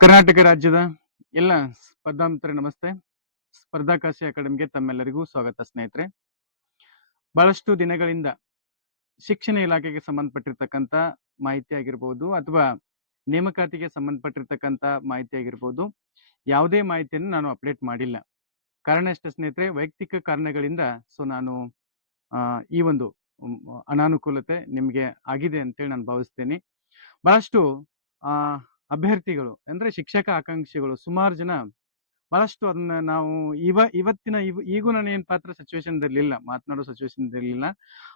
ಕರ್ನಾಟಕ ರಾಜ್ಯದ ಎಲ್ಲ ಸ್ಪರ್ಧಾಂತರ ನಮಸ್ತೆ. ಸ್ಪರ್ಧಾಕಾಶಿ ಅಕಾಡೆಮಿಗೆ ತಮ್ಮೆಲ್ಲರಿಗೂ ಸ್ವಾಗತ ಸ್ನೇಹಿತರೆ. ಬಹಳಷ್ಟು ದಿನಗಳಿಂದ ಶಿಕ್ಷಣ ಇಲಾಖೆಗೆ ಸಂಬಂಧಪಟ್ಟಿರ್ತಕ್ಕಂಥ ಮಾಹಿತಿ ಆಗಿರ್ಬೋದು ಅಥವಾ ನೇಮಕಾತಿಗೆ ಸಂಬಂಧಪಟ್ಟಿರ್ತಕ್ಕಂಥ ಮಾಹಿತಿ ಆಗಿರ್ಬೋದು ಯಾವುದೇ ಮಾಹಿತಿಯನ್ನು ನಾನು ಅಪ್ಡೇಟ್ ಮಾಡಿಲ್ಲ. ಕಾರಣ ಸ್ನೇಹಿತರೆ, ವೈಯಕ್ತಿಕ ಕಾರಣಗಳಿಂದ ಸೊ ನಾನು ಈ ಒಂದು ಅನಾನುಕೂಲತೆ ನಿಮಗೆ ಆಗಿದೆ ಅಂತೇಳಿ ನಾನು ಭಾವಿಸ್ತೇನೆ. ಬಹಳಷ್ಟು ಅಭ್ಯರ್ಥಿಗಳು ಅಂದ್ರೆ ಶಿಕ್ಷಕ ಆಕಾಂಕ್ಷಿಗಳು ಸುಮಾರು ಜನ ಬಹಳಷ್ಟು ಅದನ್ನ ನಾವು ಇವ, ಇವತ್ತಿನ ಇವ, ಈಗೂ ನಾನು ಏನ್ ಪಾತ್ರ ಸಿಚುವೇಶನ್ ಇರಲಿಲ್ಲ ಮಾತನಾಡೋ ಸಿಚುವೇಶನ್ ಇರಲಿಲ್ಲ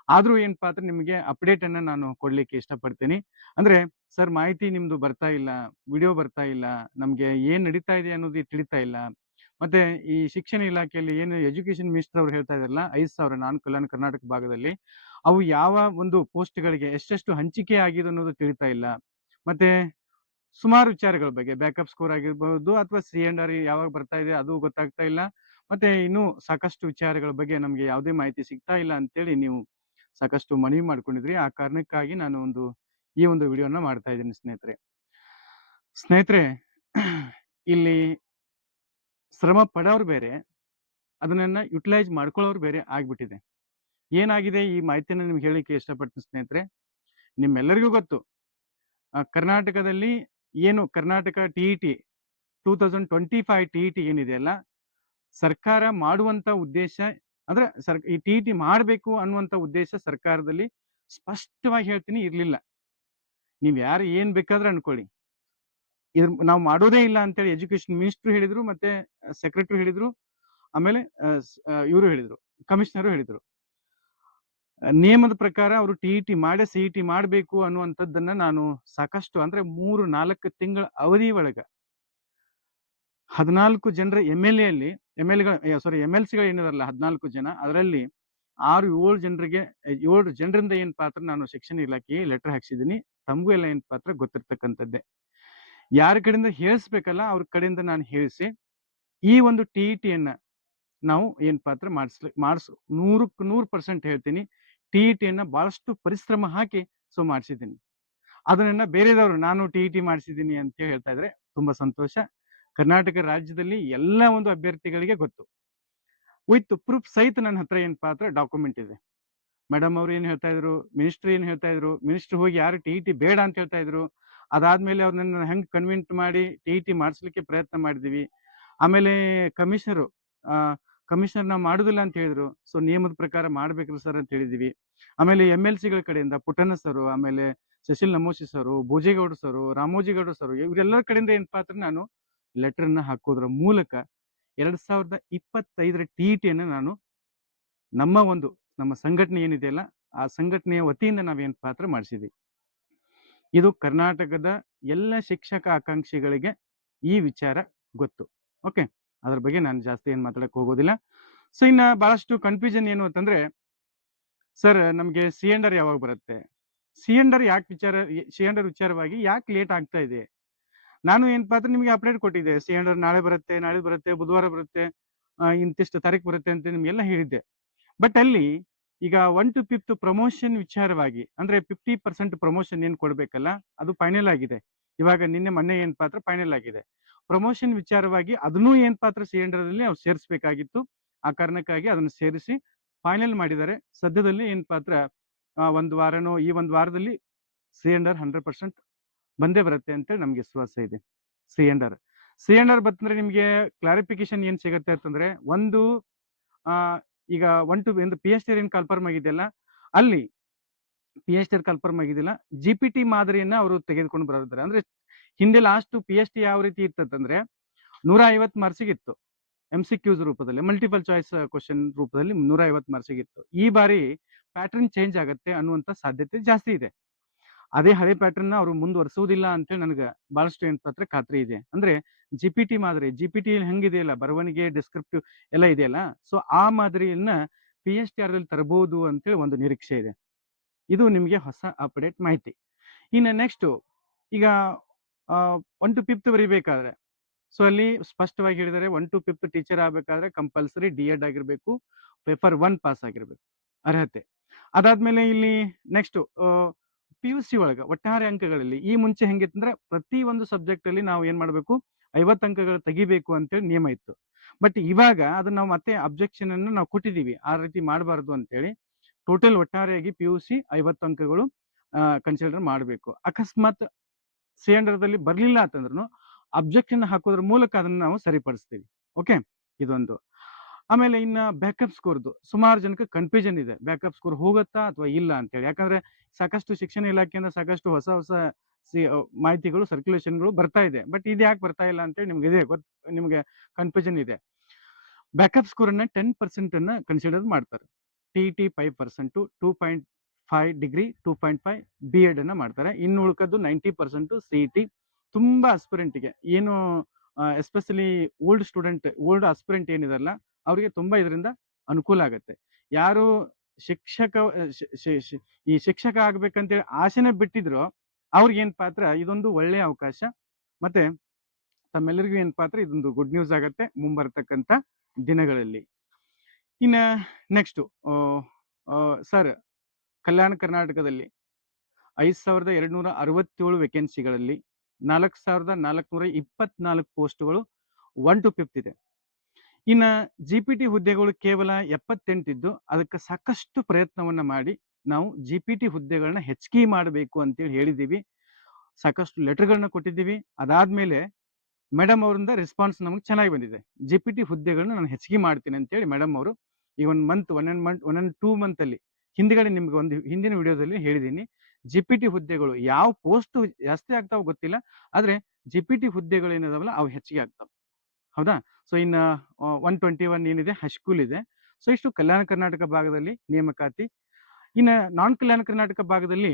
ಆದ್ರೂ ಏನ್ ಪಾತ್ರ ನಿಮಗೆ ಅಪ್ಡೇಟ್ ಅನ್ನ ನಾನು ಕೊಡ್ಲಿಕ್ಕೆ ಇಷ್ಟಪಡ್ತೀನಿ. ಅಂದ್ರೆ ಸರ್ ಮಾಹಿತಿ ನಿಮ್ದು ಬರ್ತಾ ಇಲ್ಲ ವಿಡಿಯೋ ಬರ್ತಾ ಇಲ್ಲ, ನಮ್ಗೆ ಏನ್ ನಡೀತಾ ಇದೆ ಅನ್ನೋದು ತಿಳಿತಾ ಇಲ್ಲ. ಮತ್ತೆ ಈ ಶಿಕ್ಷಣ ಇಲಾಖೆಯಲ್ಲಿ ಏನು ಎಜುಕೇಶನ್ ಮಿನಿಸ್ಟರ್ ಅವ್ರು ಹೇಳ್ತಾ ಇದಾರಲ್ಲ ಐದು ಸಾವಿರ ನಾನು ಕಲ್ಯಾಣ ಕರ್ನಾಟಕ ಭಾಗದಲ್ಲಿ, ಅವು ಯಾವ ಒಂದು ಪೋಸ್ಟ್ಗಳಿಗೆ ಎಷ್ಟೆಷ್ಟು ಹಂಚಿಕೆ ಆಗಿದೆ ಅನ್ನೋದು ತಿಳಿತಾ ಇಲ್ಲ. ಮತ್ತೆ ಸುಮಾರು ವಿಚಾರಗಳ ಬಗ್ಗೆ. ಬ್ಯಾಕಪ್ ಸ್ಕೋರ್ ಆಗಿರ್ಬಹುದು ಅಥವಾ ಸಿ ಅಂಡ್ ಆರ್ ಯಾವಾಗ ಬರ್ತಾ ಇದೆ ಅದು ಗೊತ್ತಾಗ್ತಾ ಇಲ್ಲ. ಮತ್ತೆ ಇನ್ನು ಸಾಕಷ್ಟು ವಿಚಾರಗಳ ಬಗ್ಗೆ ನಮಗೆ ಯಾವುದೇ ಮಾಹಿತಿ ಸಿಗ್ತಾ ಇಲ್ಲ ಅಂತೇಳಿ ನೀವು ಸಾಕಷ್ಟು ಮನವಿ ಮಾಡ್ಕೊಂಡಿದ್ರಿ. ಆ ಕಾರಣಕ್ಕಾಗಿ ನಾನು ಒಂದು, ಈ ಒಂದು ವಿಡಿಯೋನ ಮಾಡ್ತಾ ಇದ್ದೀನಿ ಸ್ನೇಹಿತರೆ. ಸ್ನೇಹಿತರೆ, ಇಲ್ಲಿ ಶ್ರಮ ಪಡೋರು ಬೇರೆ ಅದನ್ನ ಯುಟಿಲೈಸ್ ಮಾಡ್ಕೊಳ್ಳೋರು ಬೇರೆ ಆಗ್ಬಿಟ್ಟಿದೆ. ಏನಾಗಿದೆ? ಈ ಮಾಹಿತಿನ ನಿಮ್ಗೆ ಹೇಳಿಕ್ಕೆ ಇಷ್ಟಪಡ್ತೀನಿ ಸ್ನೇಹಿತರೆ. ನಿಮ್ಮೆಲ್ಲರಿಗೂ ಗೊತ್ತು. ಕರ್ನಾಟಕದಲ್ಲಿ ಏನು Karnataka T E T two thousand twenty five T E T ಏನಿದೆಯಲ್ಲ ಸರ್ಕಾರ ಮಾಡುವಂತ ಉದ್ದೇಶ, ಅಂದ್ರೆ ಸರ್ ಈ ಟಿ ಇ ಟಿ ಮಾಡಬೇಕು ಅನ್ನುವಂತ ಉದ್ದೇಶ ಸರ್ಕಾರದಲ್ಲಿ ಸ್ಪಷ್ಟವಾಗಿ ಹೇಳ್ತೀನಿ ಇರಲಿಲ್ಲ. ನೀವು ಯಾರು ಏನ್ ಬೇಕಾದ್ರೆ ಅನ್ಕೊಳ್ಳಿ. ಇದ್ರ ನಾವು ಮಾಡೋದೇ ಇಲ್ಲ ಅಂತೇಳಿ ಎಜುಕೇಶನ್ ಮಿನಿಸ್ಟ್ರು ಹೇಳಿದ್ರು, ಮತ್ತೆ ಸೆಕ್ರೆಟರಿ ಹೇಳಿದ್ರು, ಆಮೇಲೆ ಇವರು ಹೇಳಿದ್ರು, ಕಮಿಷನರು ಹೇಳಿದ್ರು. ನಿಯಮದ ಪ್ರಕಾರ ಅವರು ಟಿ ಟಿ ಮಾಡೇ ಸಿ ಟಿ ಮಾಡಬೇಕು ಅನ್ನುವಂಥದ್ದನ್ನ ನಾನು ಸಾಕಷ್ಟು ಅಂದ್ರೆ ಮೂರು ನಾಲ್ಕು ತಿಂಗಳ ಅವಧಿ ಒಳಗ ಹದಿನಾಲ್ಕು ಜನರ ಎಂ ಎಲ್ ಎಲ್ಲಿ M L sorry M L ಸಿಗಳು ಏನಿದಾರಲ್ಲ ಹದಿನಾಲ್ಕು ಜನ, ಅದರಲ್ಲಿ ಆರು ಏಳು ಜನರಿಗೆ, ಏಳು ಜನರಿಂದ ಏನ್ ಪಾತ್ರ ನಾನು ಶಿಕ್ಷಣ ಇಲಾಖೆಗೆ ಲೆಟರ್ ಹಾಕ್ಸಿದ್ದೀನಿ. ತಮಗೂ ಎಲ್ಲ ಏನ್ ಪಾತ್ರ ಗೊತ್ತಿರ್ತಕ್ಕಂಥದ್ದೇ. ಯಾರ ಕಡೆಯಿಂದ ಹೇಳಿಸ್ಬೇಕಲ್ಲ ಅವ್ರ ಕಡೆಯಿಂದ ನಾನು ಹೇಳಿಸಿ ಈ ಒಂದು ಟಿ ಟಿಯನ್ನ ನಾವು ಏನ್ ಪಾತ್ರ ಮಾಡಿಸ್ಲಿ ಮಾಡಿಸ್ ನೂರಕ್ಕೆ ನೂರು ಪರ್ಸೆಂಟ್ ಹೇಳ್ತೀನಿ. ಟಿ ಇ ಟಿಯನ್ನ ಬಹಳಷ್ಟು ಪರಿಶ್ರಮ ಹಾಕಿ ಸೊ ಮಾಡಿಸಿದ್ದೀನಿ. ಅದನ್ನ ಬೇರೆದವರು ನಾನು ಟಿ ಇ ಟಿ ಮಾಡಿಸಿದ್ದೀನಿ ಅಂತ ಹೇಳ್ತಾ ಇದ್ರೆ ತುಂಬಾ ಸಂತೋಷ. ಕರ್ನಾಟಕ ರಾಜ್ಯದಲ್ಲಿ ಎಲ್ಲ ಒಂದು ಅಭ್ಯರ್ಥಿಗಳಿಗೆ ಗೊತ್ತು. ವಿತ್ ಪ್ರೂಫ್ ಸಹಿತ ನನ್ನ ಹತ್ರ ಏನ್ ಪಾತ್ರ? ಡಾಕ್ಯುಮೆಂಟ್ ಇದೆ. ಮೇಡಮ್ ಅವ್ರು ಏನ್ ಹೇಳ್ತಾ ಇದ್ರು? ಮಿನಿಸ್ಟರ್ ಏನ್ ಹೇಳ್ತಾ ಇದ್ರು? ಮಿನಿಸ್ಟರ್ ಹೋಗಿ ಯಾರು ಟಿ ಇ ಟಿ ಬೇಡ ಅಂತ ಹೇಳ್ತಾ ಇದ್ರು? ಅದಾದ್ಮೇಲೆ ಅವ್ರನ್ನ ಹೆಂಗ್ ಕನ್ವಿಂಟ್ ಮಾಡಿ ಟಿ ಇ ಟಿ ಮಾಡಿಸ್ಲಿಕ್ಕೆ ಪ್ರಯತ್ನ ಮಾಡಿದ್ವಿ. ಆಮೇಲೆ ಕಮಿಷನರು ಕಮಿಷನರ್ ನಾವು ಮಾಡುದಿಲ್ಲ ಅಂತ ಹೇಳಿದ್ರು. ಸೊ ನಿಯಮದ ಪ್ರಕಾರ ಮಾಡ್ಬೇಕ್ರಿ ಸರ್ ಅಂತ ಹೇಳಿದೀವಿ. ಆಮೇಲೆ ಎಂ ಎಲ್ ಸಿಗಳ ಕಡೆಯಿಂದ ಪುಟ್ಟಣ್ಣ ಸರ್, ಆಮೇಲೆ Shashil Namoshi sir, Bhojegowda sir, Ramojigowda sir, ಇವರೆಲ್ಲರ ಕಡೆಯಿಂದ ಏನ್ ಪಾತ್ರ ನಾನು? ಲೆಟರ್ ಅನ್ನ ಹಾಕೋದ್ರ ಮೂಲಕ ಎರಡ್ ಸಾವಿರದ ಇಪ್ಪತ್ತೈದರ ಟಿ ಟಿಯನ್ನು ನಾನು ನಮ್ಮ ಒಂದು, ನಮ್ಮ ಸಂಘಟನೆ ಏನಿದೆಯಲ್ಲ ಆ ಸಂಘಟನೆಯ ವತಿಯಿಂದ ನಾವೇನ್ ಪಾತ್ರ ಮಾಡಿಸಿದ್ವಿ. ಇದು ಕರ್ನಾಟಕದ ಎಲ್ಲ ಶಿಕ್ಷಕ ಆಕಾಂಕ್ಷಿಗಳಿಗೆ ಈ ವಿಚಾರ ಗೊತ್ತು. ಓಕೆ ಅದ್ರ ಬಗ್ಗೆ ನಾನು ಜಾಸ್ತಿ ಏನ್ ಮಾತಾಡಕ್ ಹೋಗೋದಿಲ್ಲ. ಸೊ ಇನ್ನ ಬಹಳಷ್ಟು ಕನ್ಫ್ಯೂಷನ್ ಏನು ಅಂತಂದ್ರೆ ಸರ್, ನಮಗೆ ಸಿ ಎಂಡರ್ ಯಾವಾಗ ಬರುತ್ತೆ? ಸಿ ಎಂಡರ್ ಯಾಕೆ ವಿಚಾರ ಸಿ ಎಂಡರ್ ವಿಚಾರವಾಗಿ ಯಾಕೆ ಲೇಟ್ ಆಗ್ತಾ ಇದೆ? ನಾನು ಏನ್ ಪಾತ್ರ ನಿಮಗೆ ಅಪ್ಡೇಟ್ ಕೊಟ್ಟಿದ್ದೆ. ಸಿ ಎಂಡರ್ ನಾಳೆ ಬರುತ್ತೆ ನಾಳೆ ಬರುತ್ತೆ, ಬುಧವಾರ ಬರುತ್ತೆ ಇಂತಿಷ್ಟು ತಾರೀಕು ಬರುತ್ತೆ ಅಂತ ನಿಮಗೆಲ್ಲ ಹೇಳಿದ್ದೆ. ಬಟ್ ಅಲ್ಲಿ ಈಗ ಒನ್ ಟು ಫಿಫ್ತ್ ಪ್ರಮೋಷನ್ ವಿಚಾರವಾಗಿ, ಅಂದ್ರೆ ಫಿಫ್ಟಿ ಪರ್ಸೆಂಟ್ ಪ್ರಮೋಷನ್ ಏನ್ ಕೊಡ್ಬೇಕಲ್ಲ, ಅದು ಫೈನಲ್ ಆಗಿದೆ. ಇವಾಗ ನಿನ್ನೆ ಮೊನ್ನೆ ಏನ್ ಪಾತ್ರ ಫೈನಲ್ ಆಗಿದೆ. ಪ್ರಮೋಷನ್ ವಿಚಾರವಾಗಿ ಅದನ್ನೂ ಏನ್ ಪಾತ್ರ ಸಿಲಿಂಡರ್ದಲ್ಲಿ ಅವ್ರು ಸೇರಿಸಬೇಕಾಗಿತ್ತು. ಆ ಕಾರಣಕ್ಕಾಗಿ ಅದನ್ನ ಸೇರಿಸಿ ಫೈನಲ್ ಮಾಡಿದ್ದಾರೆ. ಸದ್ಯದಲ್ಲಿ ಏನ್ ಪಾತ್ರ? ಒಂದು ವಾರನೋ, ಈ ಒಂದು ವಾರದಲ್ಲಿ ಸಿಲಿಂಡರ್ ಹಂಡ್ರೆಡ್ ಪರ್ಸೆಂಟ್ ಬಂದೇ ಬರುತ್ತೆ ಅಂತೇಳಿ ನಮ್ಗೆ ವಿಶ್ವಾಸ ಇದೆ. ಸಿಲಿಂಡರ್ ಸಿಲಿಂಡರ್ ಬಂತಂದ್ರೆ ನಿಮ್ಗೆ ಕ್ಲಾರಿಫಿಕೇಶನ್ ಏನ್ ಸಿಗುತ್ತೆ ಅಂತಂದ್ರೆ, ಒಂದು ಈಗ one to P H D ಏನ್ ಕನ್ಫರ್ಮ್ ಆಗಿದೆಯಲ್ಲ, ಅಲ್ಲಿ ಪಿ ಎಚ್ ಡಿ ಕನ್ಫರ್ಮ್ ಆಗಿದಿಲ್ಲ ಜಿ ಪಿ ಟಿ ಮಾದರಿಯನ್ನ ಅವರು ತೆಗೆದುಕೊಂಡು ಬರೋದಾರೆ ಅಂದ್ರೆ ಹಿಂದೆ ಲಾಸ್ಟ್ ಪಿ ಎಚ್ ಡಿ ಯಾವ ರೀತಿ ಇತ್ತಂದ್ರೆ ನೂರ ಐವತ್ತು ಮಾರ್ಕ್ಸಿಗಿತ್ತು ಎಂ ಸಿ ಕ್ಯೂಸ್ ರೂಪದಲ್ಲಿ ಮಲ್ಟಿಪಲ್ ಚಾಯ್ಸ್ ಕ್ವಶನ್ ರೂಪದಲ್ಲಿ ನೂರ ಐವತ್ತು ಮಾರ್ಕ್ಸಿಗಿತ್ತು ಈ ಬಾರಿ ಪ್ಯಾಟರ್ನ್ ಚೇಂಜ್ ಆಗುತ್ತೆ ಅನ್ನುವಂಥ ಸಾಧ್ಯತೆ ಜಾಸ್ತಿ ಇದೆ. ಅದೇ ಹಳೆ ಪ್ಯಾಟರ್ನ್ ಅವರು ಮುಂದುವರಿಸುವುದಿಲ್ಲ ಅಂತೇಳಿ ನನಗೆ ಬಹಳಷ್ಟು ಏನ್ ಪತ್ರ ಖಾತ್ರಿ ಇದೆ. ಅಂದ್ರೆ ಜಿ ಪಿ ಟಿ ಮಾದರಿ ಜಿ ಪಿ ಟಿ ಹೆಂಗಿದೆಯಲ್ಲ, ಬರವಣಿಗೆ ಡಿಸ್ಕ್ರಿಪ್ಟಿವ್ ಎಲ್ಲ ಇದೆಯಲ್ಲ ಸೊ ಆ ಮಾದರಿಯನ್ನ ಪಿ ಎಚ್ ಟಿ ಆರ್ ತರಬಹುದು ಅಂತೇಳಿ ಒಂದು ನಿರೀಕ್ಷೆ ಇದೆ. ಇದು ನಿಮಗೆ ಹೊಸ ಅಪ್ಡೇಟ್ ಮಾಹಿತಿ. ಇನ್ನು ನೆಕ್ಸ್ಟ್ ಈಗ ಒನ್ ಟು ಫಿಫ್ತ್ ಬರಿಬೇಕಾದ್ರೆ ಸೊ, ಅಲ್ಲಿ ಸ್ಪಷ್ಟವಾಗಿ ಹೇಳಿದರೆ ಒನ್ ಟು ಫಿಫ್ತ್ ಟೀಚರ್ ಆಗಬೇಕಾದ್ರೆ ಕಂಪಲ್ಸರಿ ಡಿ ಎಡ್ ಆಗಿರಬೇಕು, ಪೇಪರ್ ಒನ್ ಪಾಸ್ ಆಗಿರಬೇಕು, ಅರ್ಹತೆ. ಅದಾದ್ಮೇಲೆ ಇಲ್ಲಿ ನೆಕ್ಸ್ಟ್ ಪಿ ಯು ಸಿ ಒಳಗ ಒಟ್ಟಾರೆ ಅಂಕಗಳಲ್ಲಿ ಈ ಮುಂಚೆ ಹೆಂಗಿತ್ತಂದ್ರೆ ಪ್ರತಿ ಒಂದು ಸಬ್ಜೆಕ್ಟ್ ಅಲ್ಲಿ ನಾವು ಏನ್ ಮಾಡಬೇಕು, ಐವತ್ತು ಅಂಕಗಳು ತೆಗಿಬೇಕು ಅಂತೇಳಿ ನಿಯಮ ಇತ್ತು. ಬಟ್ ಇವಾಗ ಅದನ್ನ ನಾವು ಮತ್ತೆ ಅಬ್ಜೆಕ್ಷನ್ ಅನ್ನು ನಾವು ಕೊಟ್ಟಿದೀವಿ ಆ ರೀತಿ ಮಾಡಬಾರ್ದು ಅಂತೇಳಿ ಟೋಟಲ್ ಒಟ್ಟಾರೆಯಾಗಿ ಪಿ ಯು ಸಿ ಐವತ್ತು ಅಂಕಗಳು ಕನ್ಸಿಡರ್ ಮಾಡಬೇಕು. ಅಕಸ್ಮಾತ್ ಸಿಲಿಂಡರ್ದಲ್ಲಿ ಬರಲಿಲ್ಲ ಅಂತಂದ್ರೂ ಅಬ್ಜೆಕ್ಷನ್ ಹಾಕೋದ್ರ ಮೂಲಕ ಅದನ್ನ ನಾವು ಸರಿಪಡಿಸ್ತೀವಿ. ಓಕೆ ಇದೊಂದು. ಆಮೇಲೆ ಇನ್ನ ಬ್ಯಾಕಪ್ ಸ್ಕೋರ್ದು ಸುಮಾರು ಜನಕ್ಕೆ ಕನ್ಫ್ಯೂಷನ್ ಇದೆ. ಬ್ಯಾಕಪ್ ಸ್ಕೋರ್ ಹೋಗುತ್ತಾ ಅಥವಾ ಇಲ್ಲ ಅಂತೇಳಿ. ಯಾಕಂದ್ರೆ ಸಾಕಷ್ಟು ಶಿಕ್ಷಣ ಇಲಾಖೆಯಿಂದ ಸಾಕಷ್ಟು ಹೊಸ ಹೊಸ ಮಾಹಿತಿಗಳು ಸರ್ಕ್ಯುಲೇಷನ್ಗಳು ಬರ್ತಾ ಇದೆ. ಬಟ್ ಇದು ಯಾಕೆ ಬರ್ತಾ ಇಲ್ಲ ಅಂತೇಳಿ ನಿಮ್ಗೆ ಇದೆ ಗೊತ್ತು ನಿಮ್ಗೆ ಕನ್ಫ್ಯೂಷನ್ ಇದೆ. ಬ್ಯಾಕಪ್ ಸ್ಕೋರ್ ಅನ್ನ ಟೆನ್ ಪರ್ಸೆಂಟ್ ಅನ್ನ ಕನ್ಸಿಡರ್ ಮಾಡ್ತಾರೆ. T T five percent two point five degree two point five B Ed ಅನ್ನ ಮಾಡ್ತಾರೆ. ಇನ್ನು ಉಳ್ಕದ್ದು ನೈಂಟಿ ಪರ್ಸೆಂಟ್ ಸಿ ಟಿ ತುಂಬಾ ಅಸ್ಪಿರೆಂಟ್ಗೆ ಏನು especially old student old aspirant ಏನಿದಾರಲ್ಲ ಅವರಿಗೆ ತುಂಬಾ ಇದರಿಂದ ಅನುಕೂಲ ಆಗುತ್ತೆ. ಯಾರು ಶಿಕ್ಷಕ ಈ ಶಿಕ್ಷಕ ಆಗ್ಬೇಕಂತೇಳಿ ಆಸೆನೆ ಬಿಟ್ಟಿದ್ರು, ಅವ್ರಿಗೆ ಏನ್ ಪಾತ್ರ? ಇದೊಂದು ಒಳ್ಳೆಯ ಅವಕಾಶ. ಮತ್ತೆ ತಮ್ಮೆಲ್ಲರಿಗೂ ಏನ್ ಪಾತ್ರ? ಇದೊಂದು ಗುಡ್ ನ್ಯೂಸ್ ಆಗತ್ತೆ ಮುಂಬರ್ತಕ್ಕಂತ ದಿನಗಳಲ್ಲಿ. ಇನ್ನ ನೆಕ್ಸ್ಟ್ ಸರ್ ಕಲ್ಯಾಣ ಕರ್ನಾಟಕದಲ್ಲಿ ಐದು ಸಾವಿರದ ಎರಡ್ನೂರ ಅರವತ್ತೇಳು ವೇಕೆನ್ಸಿಗಳಲ್ಲಿ ನಾಲ್ಕು ಸಾವಿರದ ನಾಲ್ಕುನೂರ ಇಪ್ಪತ್ನಾಲ್ಕು ಪೋಸ್ಟ್ಗಳು ಒನ್ ಟು ಫಿಫ್ತ್ ಇದೆ. ಇನ್ನು ಜಿ ಪಿ ಟಿ ಹುದ್ದೆಗಳು ಕೇವಲ ಎಪ್ಪತ್ತೆಂಟಿದ್ದು ಅದಕ್ಕೆ ಸಾಕಷ್ಟು ಪ್ರಯತ್ನವನ್ನು ಮಾಡಿ ನಾವು ಜಿ ಪಿ ಟಿ ಹುದ್ದೆಗಳನ್ನ ಹೆಚ್ಚಿಗೆ ಮಾಡಬೇಕು ಅಂತೇಳಿ ಹೇಳಿದ್ದೀವಿ. ಸಾಕಷ್ಟು ಲೆಟರ್ಗಳನ್ನ ಕೊಟ್ಟಿದ್ದೀವಿ. ಅದಾದ್ಮೇಲೆ ಮೇಡಮ್ ಅವರಿಂದ ರೆಸ್ಪಾನ್ಸ್ ನಮಗೆ ಚೆನ್ನಾಗಿ ಬಂದಿದೆ. ಜಿ ಪಿ ಟಿ ಹುದ್ದೆಗಳನ್ನ ನಾನು ಹೆಚ್ಚಿಗೆ ಮಾಡ್ತೀನಿ ಅಂತೇಳಿ ಮೇಡಮ್ ಅವರು ಈ ಒಂದು month one and month one and two ಮಂತಲ್ಲಿ ಹಿಂದ್ಗಡೆ ನಿಮ್ಗೆ ಒಂದು ಹಿಂದಿನ ವಿಡಿಯೋದಲ್ಲಿ ಹೇಳಿದ್ದೀನಿ. ಜಿ ಪಿ ಟಿ ಹುದ್ದೆಗಳು ಯಾವ ಪೋಸ್ಟ್ ಜಾಸ್ತಿ ಆಗ್ತಾವ ಗೊತ್ತಿಲ್ಲ. ಆದ್ರೆ ಜಿ ಪಿ ಟಿ ಹುದ್ದೆಗಳು ಏನಿದಾವಲ್ಲ ಅವು ಹೆಚ್ಚಿಗೆ ಆಗ್ತಾವ. ಹೌದಾ? ಸೊ ಇನ್ನ ಒನ್ ಟ್ವೆಂಟಿ ಒನ್ ಏನಿದೆ ಹೈಸ್ಕೂಲ್ ಇದೆ. ಸೊ ಇಷ್ಟು ಕಲ್ಯಾಣ ಕರ್ನಾಟಕ ಭಾಗದಲ್ಲಿ ನೇಮಕಾತಿ. ಇನ್ನ ನಾನ್ ಕಲ್ಯಾಣ ಕರ್ನಾಟಕ ಭಾಗದಲ್ಲಿ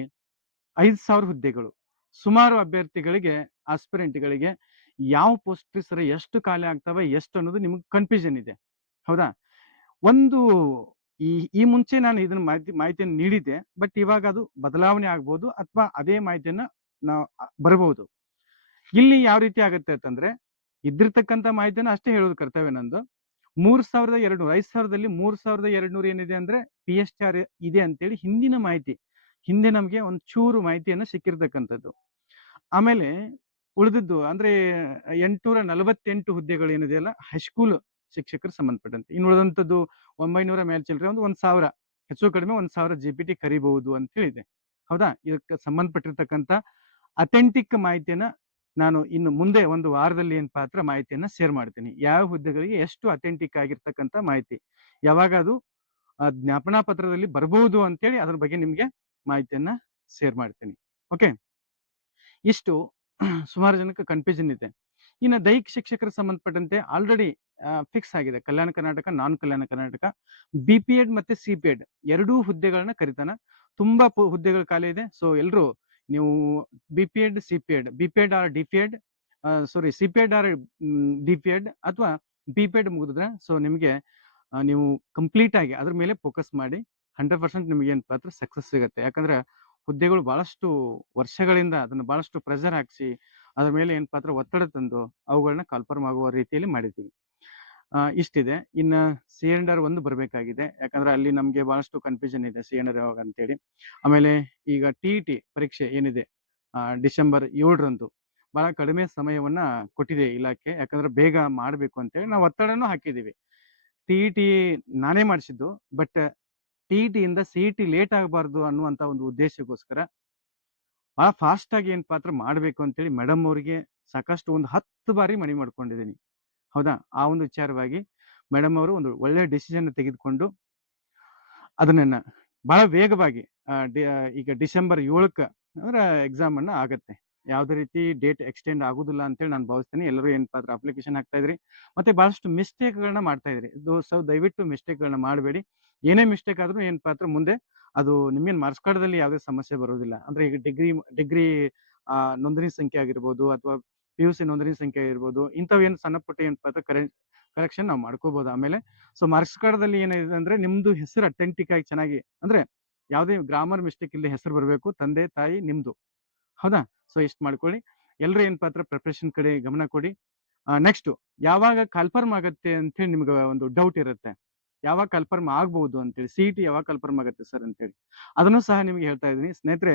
ಐದು ಸಾವಿರ ಹುದ್ದೆಗಳು. ಸುಮಾರು ಅಭ್ಯರ್ಥಿಗಳಿಗೆ ಆಸ್ಪಿರೆಂಟ್ಗಳಿಗೆ ಯಾವ ಪೋಸ್ಟ್ ಸರ ಎಷ್ಟು ಖಾಲಿ ಆಗ್ತವೆ, ಎಷ್ಟು ಅನ್ನೋದು ನಿಮಗೆ ಕನ್ಫ್ಯೂಷನ್ ಇದೆ. ಹೌದಾ? ಒಂದು ಈ ಈ ಮುಂಚೆ ನಾನು ಇದನ್ನ ಮಾಹಿತಿ, ಮಾಹಿತಿಯನ್ನು ನೀಡಿದ್ದೆ. ಬಟ್ ಇವಾಗ ಅದು ಬದಲಾವಣೆ ಆಗ್ಬೋದು ಅಥವಾ ಅದೇ ಮಾಹಿತಿಯನ್ನ ನಾವು ಬರಬಹುದು. ಇಲ್ಲಿ ಯಾವ ರೀತಿ ಆಗುತ್ತೆ ಅಂತಂದ್ರೆ, ಇದ್ದಿರ್ತಕ್ಕಂಥ ಮಾಹಿತಿಯನ್ನ ಅಷ್ಟೇ ಹೇಳೋದು ಕರ್ತವ್ಯ ನಂದು. ಮೂರ್ ಸಾವಿರದ ಎರಡು ಐದ್ ಸಾವಿರದಲ್ಲಿ ಮೂರ್ ಸಾವಿರದ ಎರಡು ಏನಿದೆ ಅಂದ್ರೆ, ಪಿ ಎಸ್ ಟಿ ಆರ್ ಇದೆ ಅಂತೇಳಿ ಹಿಂದಿನ ಮಾಹಿತಿ. ಹಿಂದೆ ನಮಗೆ ಒಂದ್ ಚೂರು ಮಾಹಿತಿಯನ್ನ ಸಿಕ್ಕಿರ್ತಕ್ಕಂಥದ್ದು. ಆಮೇಲೆ ಉಳಿದಿದ್ದು ಅಂದ್ರೆ ಎಂಟುನೂರ ನಲವತ್ತೆಂಟು ಹುದ್ದೆಗಳು ಏನಿದೆಯಲ್ಲ, ಹೈಸ್ಕೂಲ್. ಶಿಕ್ಷಕರು ಸಂಬಂಧಪಟ್ಟಂತೆ. ಇನ್ನು ಉಳಿದಂಥದ್ದು ಒಂಬೈನೂರ ಮೇಲ್ಚಿಲ್ರೆ ಒಂದು ಒಂದು ಸಾವಿರ, ಹೆಚ್ಚು ಕಡಿಮೆ ಒಂದು ಸಾವಿರ ಜಿ ಪಿ ಟಿ ಕರಿಬಹುದು ಅಂತ ಹೇಳಿದೆ. ಹೌದಾ? ಇದಕ್ಕೆ ಸಂಬಂಧಪಟ್ಟಿರ್ತಕ್ಕಂಥ ಅಥೆಂಟಿಕ್ ಮಾಹಿತಿಯನ್ನ ನಾನು ಇನ್ನು ಮುಂದೆ ಒಂದು ವಾರದಲ್ಲಿ ಏನ್ ಪಾತ್ರ ಮಾಹಿತಿಯನ್ನ ಶೇರ್ ಮಾಡ್ತೀನಿ. ಯಾವ ಹುದ್ದೆಗಳಿಗೆ ಎಷ್ಟು ಅಥೆಂಟಿಕ್ ಆಗಿರ್ತಕ್ಕಂಥ ಮಾಹಿತಿ. ಯಾವಾಗ ಅದು ಜ್ಞಾಪನಾ ಪತ್ರದಲ್ಲಿ ಬರಬಹುದು ಅಂತೇಳಿ ಅದ್ರ ಬಗ್ಗೆ ನಿಮ್ಗೆ ಮಾಹಿತಿಯನ್ನ ಶೇರ್ ಮಾಡ್ತೀನಿ. ಓಕೆ? ಇಷ್ಟು. ಸುಮಾರು ಜನಕ್ಕೆ ಕನ್ಫ್ಯೂಷನ್ ಇದೆ. ಇನ್ನು ದೈಹಿಕ ಶಿಕ್ಷಕರ ಸಂಬಂಧಪಟ್ಟಂತೆ ಆಲ್ರೆಡಿ ಫಿಕ್ಸ್ ಆಗಿದೆ. Kalyana Karnataka non Kalyana Karnataka B P Ed ಮತ್ತೆ ಸಿ ಪಿ ಎಡ್ ಎರಡೂ ಹುದ್ದೆಗಳನ್ನ ಕರಿತಾನ. ತುಂಬಾ ಹುದ್ದೆಗಳ ಖಾಲಿ ಇದೆ. ಸೊ ಎಲ್ಲರೂ ನೀವು B P Ed C P Ed B P Ed R D P Ed sorry C P Ed R D P Ed ಅಥವಾ ಬಿ ಪಿ ಎಡ್ ಮುಗಿದ್ರೆ ಸೊ ನಿಮಗೆ ನೀವು ಕಂಪ್ಲೀಟ್ ಆಗಿ ಅದ್ರ ಮೇಲೆ ಫೋಕಸ್ ಮಾಡಿ ಹಂಡ್ರೆಡ್ ಪರ್ಸೆಂಟ್ ನಿಮಗೆ ಏನ್ ಪಾತ್ರ ಸಕ್ಸಸ್ ಸಿಗುತ್ತೆ. ಯಾಕಂದ್ರೆ ಹುದ್ದೆಗಳು ಬಹಳಷ್ಟು ವರ್ಷಗಳಿಂದ ಅದನ್ನ ಬಹಳಷ್ಟು ಪ್ರೆಷರ್ ಹಾಕ್ಸಿ ಅದ್ರ ಮೇಲೆ ಏನ್ ಪಾತ್ರ ಒತ್ತಡ ತಂದು ಅವುಗಳನ್ನ ಕನ್ಫರ್ಮ್ ಆಗುವ ರೀತಿಯಲ್ಲಿ ಮಾಡಿದ್ದೀವಿ. ಇಷ್ಟಿದೆ. ಇನ್ನ ಸಿ ಒಂದು ಬರಬೇಕಾಗಿದೆ. ಯಾಕಂದ್ರೆ ಅಲ್ಲಿ ನಮಗೆ ಬಹಳಷ್ಟು ಕನ್ಫ್ಯೂಷನ್ ಇದೆ ಸಿ ಯಾವಾಗ ಅಂತೇಳಿ. ಆಮೇಲೆ ಈಗ ಟಿ ಟಿ ಪರೀಕ್ಷೆ ಏನಿದೆ? ಡಿಸೆಂಬರ್ ಏಳರಂದು. ಬಹಳ ಕಡಿಮೆ ಸಮಯವನ್ನ ಕೊಟ್ಟಿದೆ ಇಲಾಖೆ. ಯಾಕಂದ್ರೆ ಬೇಗ ಮಾಡಬೇಕು ಅಂತೇಳಿ ನಾವು ಒತ್ತಡನೂ ಹಾಕಿದ್ದೀವಿ. ಟಿ ಟಿ ನಾನೇ ಮಾಡಿಸಿದ್ದು. ಬಟ್ ಟಿ ಟಿಯಿಂದ ಸಿ ಇ ಟಿ ಲೇಟ್ ಆಗಬಾರ್ದು ಅನ್ನುವಂತ ಒಂದು ಉದ್ದೇಶಕ್ಕೋಸ್ಕರ ಬಹಳ ಫಾಸ್ಟ್ ಆಗಿ ಏನ್ ಪಾತ್ರ ಮಾಡಬೇಕು ಅಂತೇಳಿ ಮೇಡಮ್ ಅವರಿಗೆ ಸಾಕಷ್ಟು ಒಂದು ಹತ್ತು ಬಾರಿ ಮನವಿ ಮಾಡ್ಕೊಂಡಿದ್ದೀನಿ. ಹೌದಾ? ಆ ಒಂದು ವಿಚಾರವಾಗಿ ಮೇಡಮ್ ಅವರು ಒಂದು ಒಳ್ಳೆ ಡಿಸಿಷನ್ ತೆಗೆದುಕೊಂಡು ಅದನ್ನ ಬಹಳ ವೇಗವಾಗಿ ಈಗ ಡಿಸೆಂಬರ್ ಏಳಕ್ಕೆ ಅಂದ್ರೆ ಎಕ್ಸಾಮ್ ಅನ್ನ ಆಗತ್ತೆ. ಯಾವುದೇ ರೀತಿ ಡೇಟ್ ಎಕ್ಸ್ಟೆಂಡ್ ಆಗುದಿಲ್ಲ ಅಂತೇಳಿ ನಾನು ಭಾವಿಸ್ತೇನೆ. ಎಲ್ಲರೂ ಏನ್ ಪಾತ್ರ ಅಪ್ಲಿಕೇಶನ್ ಹಾಕ್ತಾ ಇದ್ರಿ. ಮತ್ತೆ ಬಹಳಷ್ಟು ಮಿಸ್ಟೇಕ್ ಗಳನ್ನ ಮಾಡ್ತಾ ಇದ್ರಿ. ಇದು ಸೊ ದಯವಿಟ್ಟು ಮಿಸ್ಟೇಕ್ ಗಳನ್ನ ಮಾಡಬೇಡಿ. ಏನೇ ಮಿಸ್ಟೇಕ್ ಆದ್ರೂ ಏನ್ ಪಾತ್ರ ಮುಂದೆ ಅದು ನಿಮ್ಗೇನ್ ಮಾರ್ಕ್ಸ್ ಕಾರ್ಡ್ದಲ್ಲಿ ಯಾವುದೇ ಸಮಸ್ಯೆ ಬರೋದಿಲ್ಲ. ಅಂದ್ರೆ ಈಗ ಡಿಗ್ರಿ ಡಿಗ್ರಿ ನೋಂದಣಿ ಸಂಖ್ಯೆ ಆಗಿರ್ಬೋದು ಅಥವಾ ಪಿ ಯು ಸಿ ನೋಂದಣಿ ಸಂಖ್ಯೆ ಆಗಿರ್ಬೋದು ಇಂಥವು ಏನು ಸಣ್ಣ ಪುಟ್ಟ ಏನ್ ಪಾತ್ರ ಕರೆಂಟ್ ಕರೆಕ್ಷನ್ ನಾವು ಮಾಡ್ಕೋಬಹುದು ಆಮೇಲೆ. ಸೊ ಮಾರ್ಕ್ಸ್ ಕಾರ್ಡ್ದಲ್ಲಿ ಏನಿದೆ ಅಂದ್ರೆ ನಿಮ್ದು ಹೆಸರು ಅಟೆಂಟಿಕ್ ಆಗಿ ಚೆನ್ನಾಗಿ ಅಂದ್ರೆ ಯಾವುದೇ ಗ್ರಾಮರ್ ಮಿಸ್ಟೇಕ್ ಇಲ್ಲಿ ಹೆಸರು ಬರಬೇಕು. ತಂದೆ, ತಾಯಿ, ನಿಮ್ದು. ಹೌದಾ? ಸೊ, ಇಷ್ಟು ಮಾಡ್ಕೊಳ್ಳಿ. ಎಲ್ಲರೂ ಏನ್ ಪಾತ್ರ ಪ್ರಿಪ್ರೇಷನ್ ಕಡೆ ಗಮನ ಕೊಡಿ. ನೆಕ್ಸ್ಟ್ ಯಾವಾಗ ಕನ್ಫರ್ಮ್ ಆಗುತ್ತೆ ಅಂತೇಳಿ ನಿಮ್ಗೆ ಒಂದು ಡೌಟ್ ಇರುತ್ತೆ. ಯಾವಾಗ ಕನ್ಫರ್ಮ್ ಆಗ್ಬಹುದು ಅಂತೇಳಿ ಸಿ ಟಿ ಯಾವಾಗ ಕನ್ಫರ್ಮ್ ಆಗುತ್ತೆ ಸರ್ ಅಂತೇಳಿ ಅದನ್ನು ಸಹ ನಿಮ್ಗೆ ಹೇಳ್ತಾ ಇದ್ದೀನಿ. ಸ್ನೇಹಿತರೆ,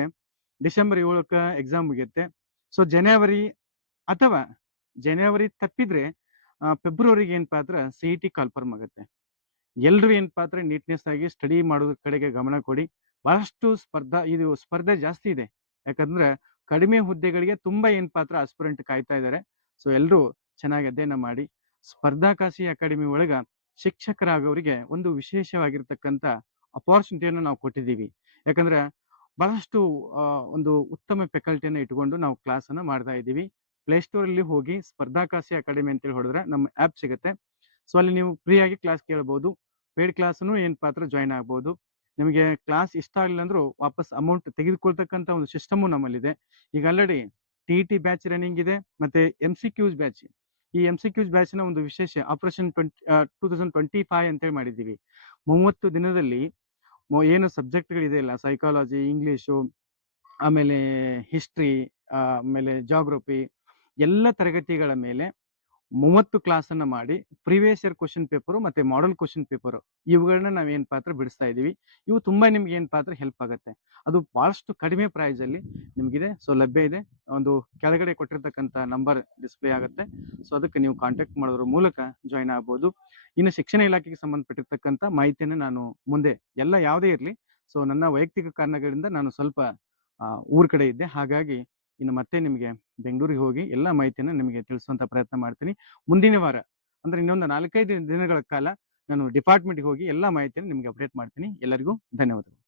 ಡಿಸೆಂಬರ್ ಏಳಕ್ಕೆ ಎಕ್ಸಾಮ್ ಮುಗಿಯುತ್ತೆ. ಸೊ ಜನವರಿ ಅಥವಾ ಜನವರಿ ತಪ್ಪಿದ್ರೆ ಫೆಬ್ರವರಿಗೆ ಏನಪ್ಪಾ ಪಾತ್ರ ಸಿ ಇ ಟಿ ಕನ್ಫರ್ಮ್ ಆಗುತ್ತೆ. ಎಲ್ರು ಏನಪ್ಪಾ ಅಂದ್ರೆ ನೀಟ್ನೆಸ್ ಆಗಿ ಸ್ಟಡಿ ಮಾಡೋದ್ರ ಕಡೆಗೆ ಗಮನ ಕೊಡಿ. ಬಹಳಷ್ಟು ಸ್ಪರ್ಧಾ, ಇದು ಸ್ಪರ್ಧೆ ಜಾಸ್ತಿ ಇದೆ. ಯಾಕಂದ್ರೆ ಕಡಿಮೆ ಹುದ್ದೆಗಳಿಗೆ ತುಂಬಾ ಏನ್ ಪಾತ್ರ ಆಸ್ಪಿರೆಂಟ್ ಕಾಯ್ತಾ ಇದ್ದಾರೆ. ಸೊ ಎಲ್ಲರೂ ಚೆನ್ನಾಗಿ ಅಧ್ಯಯನ ಮಾಡಿ, ಸ್ಪರ್ಧಾಕಾಶಿ ಅಕಾಡೆಮಿ ಒಳಗ ಶಿಕ್ಷಕರಾಗೋರಿಗೆ ಒಂದು ವಿಶೇಷವಾಗಿರ್ತಕ್ಕಂಥ ಅಪಾರ್ಚುನಿಟಿಯನ್ನು ನಾವು ಕೊಟ್ಟಿದ್ದೀವಿ. ಯಾಕಂದ್ರೆ ಬಹಳಷ್ಟು ಒಂದು ಉತ್ತಮ ಫೆಕಲ್ಟಿಯನ್ನು ಇಟ್ಕೊಂಡು ನಾವು ಕ್ಲಾಸ್ ಅನ್ನ ಮಾಡ್ತಾ ಇದ್ದೀವಿ. ಪ್ಲೇಸ್ಟೋರ್ ಅಲ್ಲಿ ಹೋಗಿ ಸ್ಪರ್ಧಾಕಾಶಿ ಅಕಾಡೆಮಿ ಅಂತೇಳಿ ಹೊಡೆದ್ರೆ ನಮ್ಮ ಆ್ಯಪ್ ಸಿಗುತ್ತೆ. ಸೊ ಅಲ್ಲಿ ನೀವು ಫ್ರೀ ಆಗಿ ಕ್ಲಾಸ್ ಕೇಳಬಹುದು ಪೇಡ್ ಕ್ಲಾಸ್ನು ಏನ್ ಪಾತ್ರ ಜಾಯಿನ್ ಆಗ್ಬೋದು. ನಿಮಗೆ ಕ್ಲಾಸ್ ಇಷ್ಟ ಆಗಲಿಲ್ಲ ಅಂದ್ರೂ ವಾಪಸ್ ಅಮೌಂಟ್ ತೆಗೆದುಕೊಳ್ತಕ್ಕಂಥ ಒಂದು ಸಿಸ್ಟಮು ನಮ್ಮಲ್ಲಿದೆ. ಈಗ already T T batch running ಇದೆ ಮತ್ತೆ ಎಂ ಸಿ ಕ್ಯೂಸ್ ಬ್ಯಾಚ್. ಈ ಎಂ ಸಿ ಕ್ಯೂಸ್ ಬ್ಯಾಚ್ನ ಒಂದು ವಿಶೇಷ operation twenty two thousand twenty five ಅಂತೇಳಿ ಮಾಡಿದ್ದೀವಿ. ಮೂವತ್ತು ದಿನದಲ್ಲಿ ಏನು ಸಬ್ಜೆಕ್ಟ್ಗಳಿದೆ ಇಲ್ಲ. ಸೈಕಾಲಜಿ, ಇಂಗ್ಲೀಷು, ಆಮೇಲೆ ಹಿಸ್ಟ್ರಿ ಆಮೇಲೆ ಜಾಗ್ರಫಿ ಎಲ್ಲ ತರಗತಿಗಳ ಮೇಲೆ ಮೂವತ್ತು ಕ್ಲಾಸ್ ಅನ್ನ ಮಾಡಿ ಪ್ರಿವಿಯಸ್ ಇಯರ್ ಕ್ವಶನ್ ಪೇಪರ್ ಮತ್ತೆ ಮಾಡೆಲ್ ಕ್ವಶನ್ ಪೇಪರ್ ಇವುಗಳನ್ನ ನಾವು ಏನ್ ಪಾತ್ರ ಬಿಡಿಸ್ತಾ ಇದೀವಿ ಇವು ತುಂಬಾ ನಿಮ್ಗೆ ಏನ್ ಪಾತ್ರ ಹೆಲ್ಪ್ ಆಗುತ್ತೆ. ಅದು ಬಹಳಷ್ಟು ಕಡಿಮೆ ಪ್ರೈಸ್ ಅಲ್ಲಿ ನಿಮ್ಗಿದೆ. ಸೊ, ಲಭ್ಯ ಇದೆ. ಒಂದು ಕೆಳಗಡೆ ಕೊಟ್ಟಿರ್ತಕ್ಕಂಥ ನಂಬರ್ ಡಿಸ್ಪ್ಲೇ ಆಗುತ್ತೆ. ಸೊ, ಅದಕ್ಕೆ ನೀವು ಕಾಂಟ್ಯಾಕ್ಟ್ ಮಾಡೋದ್ರ ಮೂಲಕ ಜಾಯ್ನ್ ಆಗ್ಬೋದು. ಇನ್ನು ಶಿಕ್ಷಣ ಇಲಾಖೆಗೆ ಸಂಬಂಧಪಟ್ಟಿರ್ತಕ್ಕಂಥ ಮಾಹಿತಿಯನ್ನು ನಾನು ಮುಂದೆ ಎಲ್ಲ ಯಾವುದೇ ಇರಲಿ. ಸೊ, ನನ್ನ ವೈಯಕ್ತಿಕ ಕಾರಣಗಳಿಂದ ನಾನು ಸ್ವಲ್ಪ ಊರ್ ಕಡೆ ಇದ್ದೆ. ಹಾಗಾಗಿ ಇನ್ನು ಮತ್ತೆ ನಿಮಗೆ ಬೆಂಗಳೂರಿಗೆ ಹೋಗಿ ಎಲ್ಲ ಮಾಹಿತಿಯನ್ನು ನಿಮಗೆ ತಿಳಿಸುವಂತ ಪ್ರಯತ್ನ ಮಾಡ್ತೀನಿ. ಮುಂದಿನ ವಾರ, ಅಂದ್ರೆ ಇನ್ನೊಂದು ನಾಲ್ಕೈದು ದಿನಗಳ ಕಾಲ ನಾನು ಡಿಪಾರ್ಟ್ಮೆಂಟ್ಗೆ ಹೋಗಿ ಎಲ್ಲ ಮಾಹಿತಿಯನ್ನು ನಿಮಗೆ ಅಪ್ಡೇಟ್ ಮಾಡ್ತೀನಿ. ಎಲ್ಲರಿಗೂ ಧನ್ಯವಾದಗಳು.